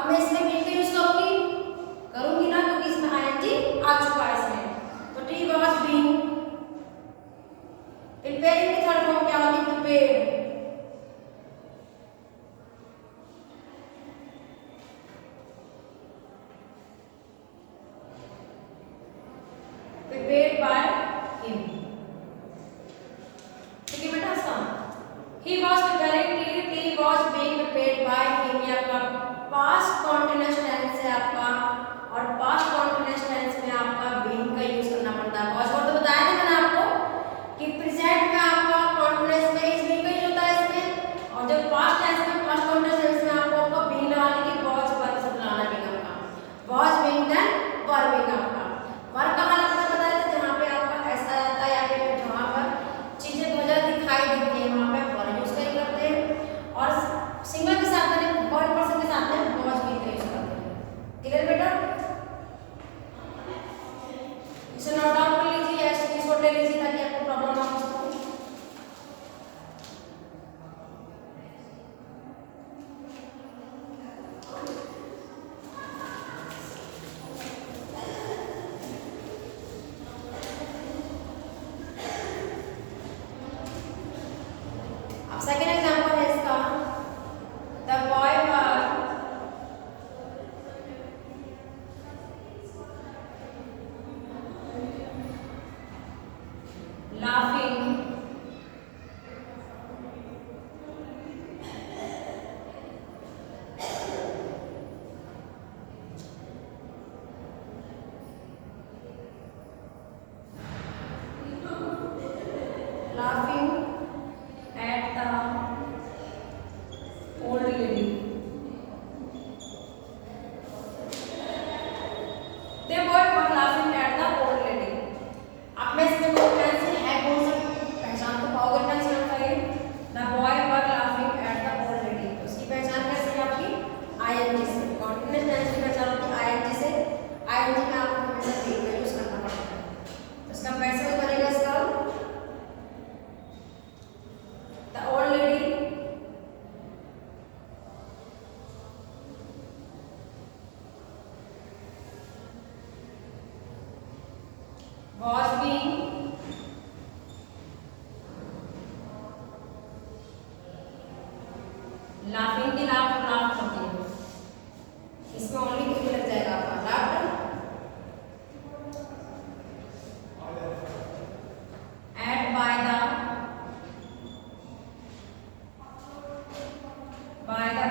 अब मैं इसमें बीन का यूज करूंगी ना, क्योंकि इसमें आईएनजी आ चुका है इसमें। तो टी वाज बीन। प्रिपेयरिंग की थर्ड फॉर्म क्या होगी? प्रिपेयर्ड। Prepared by him. ठीक है बेटा, इसका he was preparing T, tea was being prepared by him. ये आपका पास्ट कॉन्टिन्यूअस टेंस है आपका, और पास्ट कॉन्टिन्यूअस टेंस में आपका बीइंग का यूज करना पड़ता है। वाज वर्ड तो बताया था मैंने आपको कि प्रेजेंट में आपका कॉन्टिन्यूअस में इज बीइंग का यूज होता है इसमें, और जब पास्ट टेंस में पास्ट कॉन्टिन्यूअस टेंस में आपको आपका बीइंग लगाने की वाज वर्ब से बुलाना पड़ेगा आपका। Was being then verb being आपका। वर्ब कहाँ लगता है बताया था? जहाँ पे आपका ऐसा आता है या फिर जहाँ पर चीजें बहुत ज्यादा दिखाई देती है वहाँ पे वर्ब यूज करते हैं, और सिंगल के साथ में वर्ड पर्सन के साथ में वाज बीइंग का यूज करते हैं। क्लियर बेटा? इसे नोट डाउन कर लीजिए या स्क्रीनशॉट ले लीजिए ताकि आपको प्रॉब्लम ना हो। अब सेकंड एग्जांपल है इसका, the boy were laughing laughing at the old lady. The boy was laughing at the old lady. अब मैं इसमें कौन टेंस है कौन सा पहचान तो पाओगे टेंस होता है। The boy were laughing at the old lady, उसकी पहचान कैसे है आपकी? आईएनजी से। कॉन्टिन्यूअस टेंस की पहचान होती है आईएनजी से। आईएनजी में आपको हमेशा बीइंग का यूज करना पड़ता है। तो इसका कैसे बनेगा? इसका the old lady was being laughing की लाफ होती है, इसमें ओनली कितनी लग जाएगा आपका laughter at by the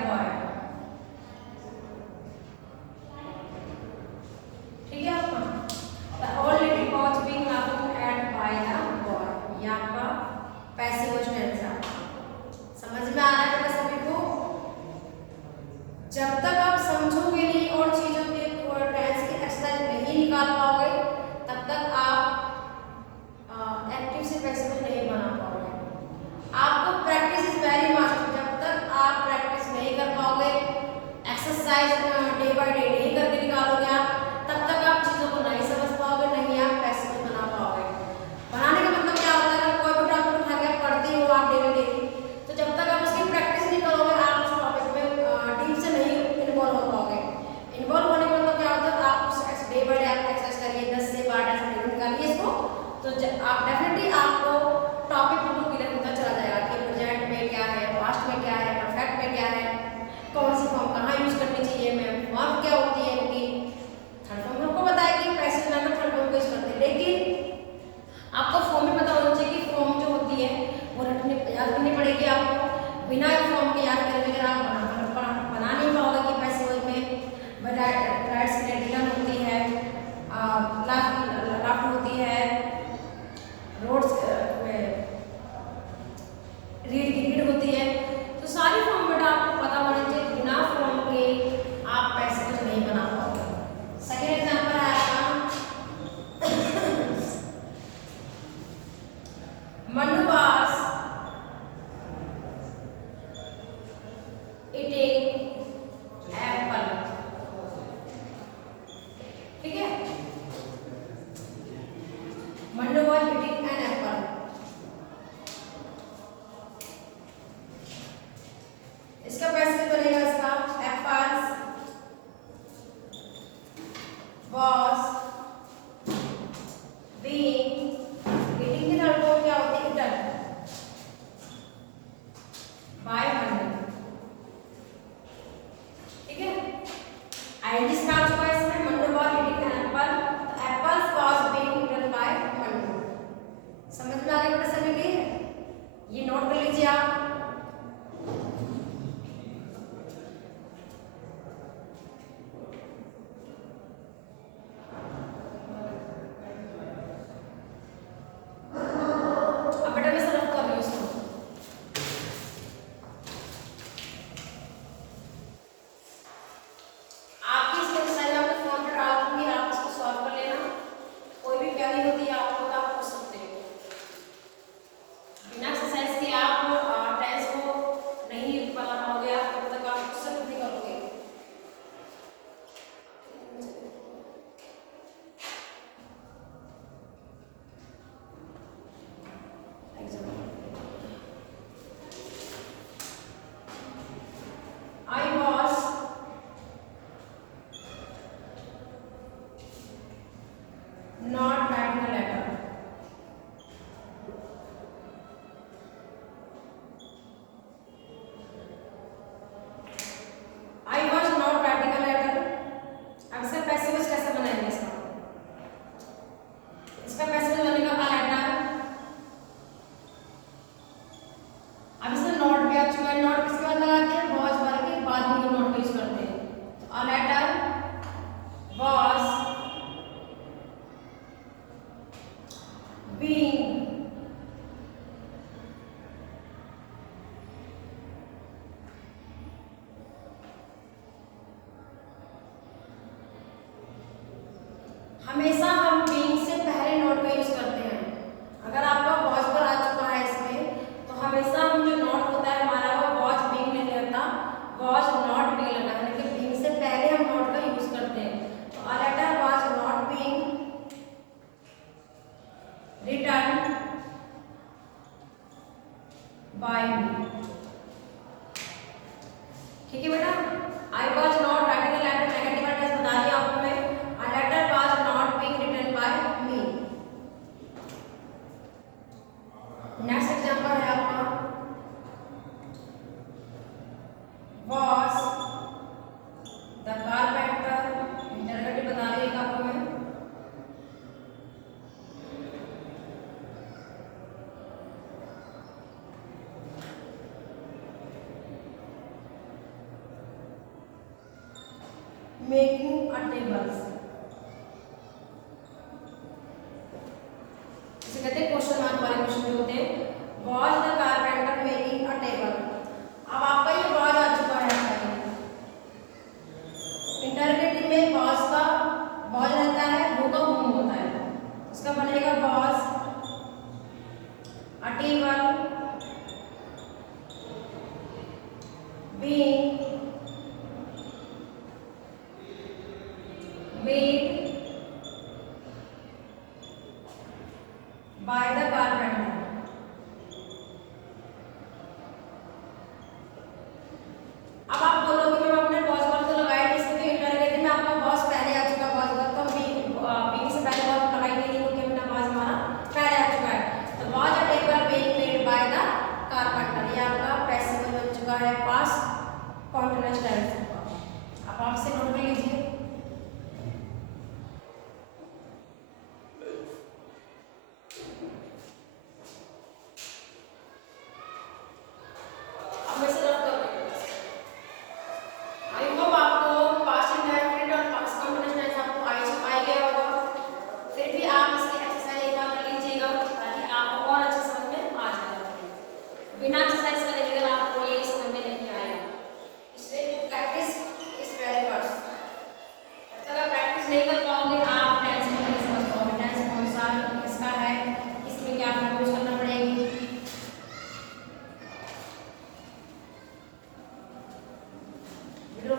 boy. ठीक है आपका the old lady was being laughing at by the boy, ये आपका पैसिव वॉइस टेंस है। समझ में आ रहा है बेटा सभी को? जब तक आप समझोगे नहीं और चीजों के टेंस की एक्सरसाइज नहीं निकाल पाओगे तब तक आप एक्टिव से पैसिव नहीं बना पाओगे। आपको प्रैक्टिस इज वेरी मस्ट। जब तक आप प्रैक्टिस नहीं कर पाओगे, एक्सरसाइज डे बाय डे नहीं करके निकालोगे आप, तब तक आप चीजों को नहीं समझ पाओगे, नहीं आप पैसिव बना पाओगे। बनाने का मतलब क्या होता है? कोई भी टॉपिक उठा के पढ़ते हो आप डेली, तो जब तक आप उसकी प्रैक्टिस नहीं करोगे आप उस टॉपिक में डीप से नहीं इन्वॉल्व हो पाओगे। इन्वॉल्व होने का मतलब क्या होता है? आप उस डे बाय डे आप एक्सरसाइज करिए, 10 से 12 ऐसे निकालिए इसको, तो आप डेफिनेटली आपको टॉपिक बिल्कुल क्लियर होता चला जाएगा कि प्रेजेंट में क्या है, पास्ट में क्या है, परफेक्ट में क्या है, कौन सी फॉर्म कहाँ यूज करनी चाहिए, में फॉर्म क्या होती है इनकी। थर्ड फॉर्म आपको बताया कि पैसिव में थर्ड फॉर्म को यूज करते हैं, लेकिन आपको फॉर्म में पता होना चाहिए कि फॉर्म जो होती है वो रटने याद करनी पड़ेगी आपको। बिना फॉर्म के याद करने अगर आप बना नहीं पाओगे कि पैसिव में राइट्स डिनर होती है, लाफ्ट होती है, रोड्स में रीड होती है, तो सारी फॉर्म बेटा आपको पता होना चाहिए। बिना फॉर्म के आप पैसिव नहीं आईएनजी से आ चुका है इसमें। Mandu was eating an apple, तो apples was being eaten by Mandu. समझ में आ गया बेटा सभी के? ये नोट कर लीजिए आप। अब बेटा मैं सरफ कर रही हूँ इसको। आपकी इस एक्सरसाइज आपको फोन पर डाल दूंगी, आप इसको सॉल्व कर लेना। कोई भी क्वेरी होती है आपको तो आप पूछ सकते हो। बिना एक्सरसाइज के आप टेंस को नहीं बना पाओगे, आप तब तक आप कुछ नहीं करोगे। I was not writing a letter. I was not writing a letter. अब इसका पैसिव वॉइस कैसे बनाएंगे इसका? इसका पैसिव वॉइस बनेगा a letter। अब इसमें नॉट भी आ चुका है। नॉट किसके बाद लगाते हैं? वॉज वर्ब के बाद ही नॉट यूज करते हैं। a letter was being हमेशा हम बीइंग से पहले नॉट का यूज करते हैं। अगर आपका वॉज पर आ चुका है इसमें, तो हमेशा हम जो नॉट होता है हमारा वो वॉज बीइंग नहीं रहता, वॉज नॉट बीइंग लगा है, लेकिन बीइंग से पहले हम नॉट का यूज करते हैं। तो a letter was not being written by me. ठीक है बेटा? I was not writing a letter, negative tense बता दिया आपको मैं। A letter was not being written by me. Next example है आपका was the carpenter, इंटरगेटिव बता रही है आपको मैं। मेकिंग अ टेबल, इसे कहते हैं क्वेश्चन मार्क वाले क्वेश्चन जो होते हैं। was the carpenter making a table। अब आपका ये was आ चुका है आपका ये। इंटरगेटिव में was का was रहता है, who का whom होता है। इसका बनेगा was a table being made by the carpenter। अब आप बोलोगे मैं अपने वॉज वर्ब तो लगाया नहीं, इसमें इंटरगेटिव में आपका वॉज पहले आ चुका वॉज वर्ब, तो बीइंग से पहले वॉज लगाई नहीं क्योंकि अपना वॉज हमारा पहले आ चुका है। तो was a table being made by the carpenter, ये आपका पैसिव बन चुका है पास्ट कंटीन्यूअस टेंस। अब आप से नोट कर लीजिए। बिना एक्सरसाइज करे अगर आपको ये समझ में नहीं आएगा, इसलिए प्रैक्टिस इज वेरी मस्ट। अगर प्रैक्टिस नहीं कर पाओगे आप टेंस को नहीं समझ पाओगे। टेंस कौन सा इसका है, इसमें क्या आपको यूज करना पड़ेगी। वीडियो